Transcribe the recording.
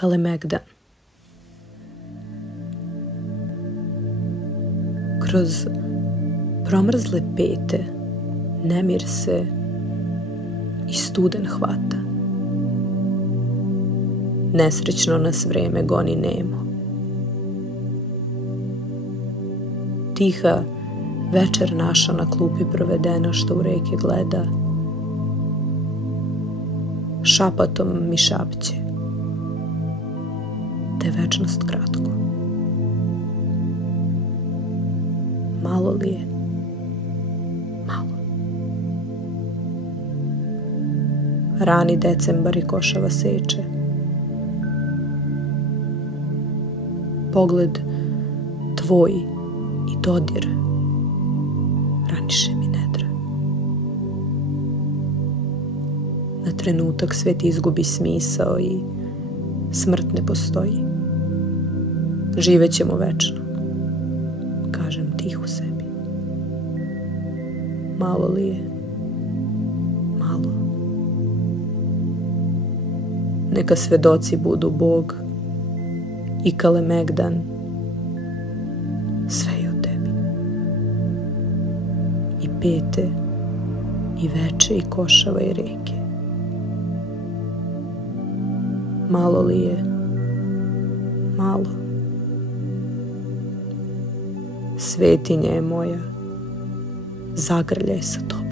Kalemegdan. Kroz promrzle pete nemir se i studen hvata. Nesrećno nas vreme goni nemo. Tiha večer naša na klupi provedena što u reke gleda, šapatom mi šapće, te večnost kratko. Malo li je? Malo. Rani decembar i košava seče. Pogled tvoj i dodir raniše mi nedra. Na trenutak svet izgubi smisao i smrt ne postoji. Živećemo večno, kažem tiho sebi. Malo li je? Malo. Neka svedoci budu Bog i Kalemegdan, sve je o tebi. I pete, i veče, i košava, i reke. Malo li je? Malo. Svetinja je moja, zagrljaj sa tobom.